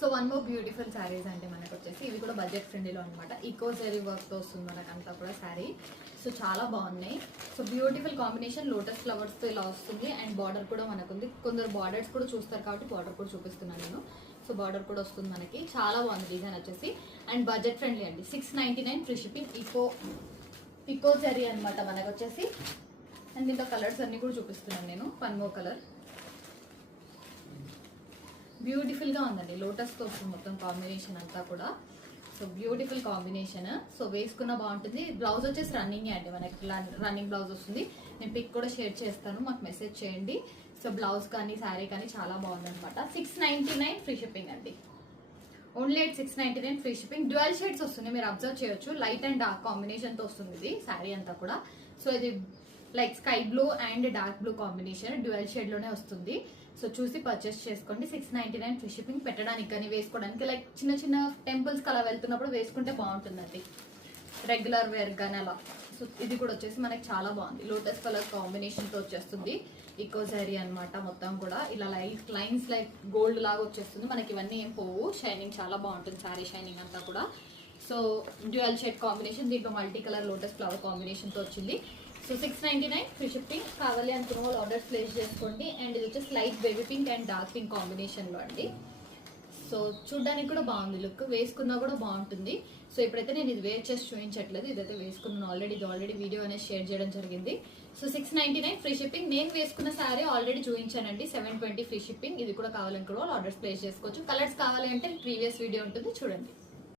So one more beautiful saris అంటే మనకు వచ్చేసి ఇవి కూడా బడ్జెట్ ఫ్రెండ్లీలో అనమాట. ఈకో జరీ వర్క్తో వస్తుంది మనకంతా కూడా శారీ. సో చాలా బాగున్నాయి. సో బ్యూటిఫుల్ కాంబినేషన్ లోటస్ ఫ్లవర్స్తో ఇలా వస్తుంది అండ్ బార్డర్ కూడా మనకు ఉంది. కొందరు బార్డర్స్ కూడా చూస్తారు కాబట్టి బార్డర్ కూడా చూపిస్తున్నాను నేను. సో బార్డర్ కూడా వస్తుంది మనకి. చాలా బాగుంది డిజైన్ వచ్చేసి అండ్ బడ్జెట్ ఫ్రెండ్లీ అండి. 699 ఫ్రీ షిప్పింగ్. ఈకో జరీ అనమాట మనకు వచ్చేసి. అండ్ దీంట్లో కలర్స్ అన్ని కూడా చూపిస్తున్నాను నేను. వన్ మోర్ కలర్ బ్యూటిఫుల్ గా ఉందండి. లోటస్ తో మొత్తం కాంబినేషన్ అంతా కూడా. So beautiful combination. సో వేసుకున్న బాగుంటుంది. బ్లౌజ్ వచ్చేసి రన్నింగ్ అండి మనకి. రన్నింగ్ బ్లౌజ్ వస్తుంది. నేను పిక్ కూడా షేర్ చేస్తాను, మాకు మెసేజ్ చేయండి. సో బ్లౌజ్ కానీ శారీ కానీ చాలా బాగుంది అనమాట. 699 ఫ్రీ షిప్పింగ్ అండి. Only 699 free shipping. Dual shades వస్తుంది, మీరు అబ్జర్వ్ చేయొచ్చు. లైట్ అండ్ డార్క్ కాంబినేషన్ తో వస్తుంది ఇది శారీ అంతా కూడా. సో ఇది like sky blue and dark blue combination dual shade లోనే వస్తుంది. సో చూసి పర్చేస్ చేసుకోండి. 699 ఫ్రీ షిప్పింగ్. పెట్టడానికి కానీ వేసుకోవడానికి లైక్ చిన్న చిన్న టెంపుల్స్ కి అలా వెళ్తున్నప్పుడు వేసుకుంటే బాగుంటుందండి, రెగ్యులర్ వేర్ కానీ అలా. సో ఇది కూడా వచ్చేసి మనకి చాలా బాగుంది. లోటస్ కలర్ కాంబినేషన్ తో వచ్చేస్తుంది. ఈకో జరీ అనమాట మొత్తం కూడా. ఇలా లైట్ లైన్స్ లైక్ గోల్డ్ లాగా వచ్చేస్తుంది మనకి. ఇవన్నీ ఏం పోవు. షైనింగ్ చాలా బాగుంటుంది శారీ షైనింగ్ అంతా కూడా. సో డ్యూయల్ షేడ్ కాంబినేషన్, దీంట్లో multi colour lotus flower combination తో వచ్చింది. So 699 free shipping. కావాలి అనుకున్న వాళ్ళు ఆర్డర్స్ ప్లేస్ చేసుకోండి. అండ్ ఇది వచ్చేసి light baby pink and dark pink కాంబినేషన్లో అండి. సో చూడడానికి కూడా బాగుంది, లుక్ వేసుకున్నా కూడా బాగుంటుంది. సో ఇప్పుడైతే నేను ఇది వేర్ చేసి చూపించట్లేదు, ఇదైతే వేసుకున్నాను ఆల్రెడీ వీడియో అనేది షేర్ చేయడం జరిగింది. So 699 free shipping. నేను వేసుకున్న శారీ ఆల్రెడీ చూపించానండి. 720 free shipping. ఇది కూడా కావాలనుకున్న వాళ్ళు ఆర్డర్స్ ప్లేస్ చేసుకోవచ్చు. కలర్స్ కావాలి అంటే ప్రీవియస్ వీడియో ఉంటుంది చూడండి.